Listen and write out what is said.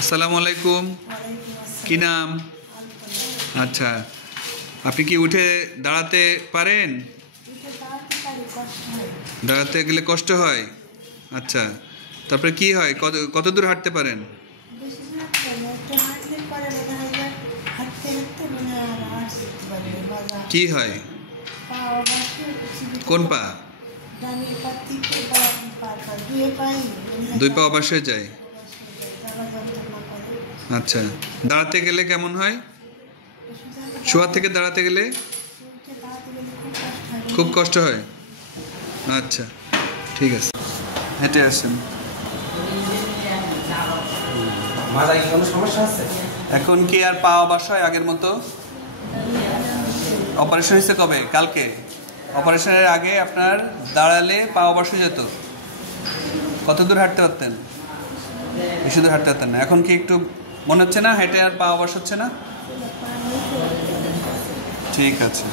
আসসালামু আলাইকুম। কি নাম? আচ্ছা, আপনি কি উঠে দাঁড়াতে পারেন? দাঁড়াতে গেলে কষ্ট হয়। আচ্ছা, তারপরে কি হয়? কত দূর হাঁটতে পারেন? কি হয়? কোন পা? দুই পা অবশ হয়ে যায়। আচ্ছা, দাঁড়াতে গেলে কেমন হয়? শোয়া থেকে দাঁড়াতে গেলে খুব কষ্ট হয়। আচ্ছা, ঠিক আছে, হেঁটে আসেন। এখন কি আর পা অবশ হয় আগের মতো? অপারেশন হয়েছে কবে? কালকে। অপারেশনের আগে আপনার দাঁড়ালে পা অবশ হয়ে যেত। কত দূর হাঁটতে পারতেন? বেশি দূর হাঁটতে পারতেন না। এখন কি একটু মনে হচ্ছে না হেঁটে আর পা অবশ হচ্ছে না? ঠিক আছে।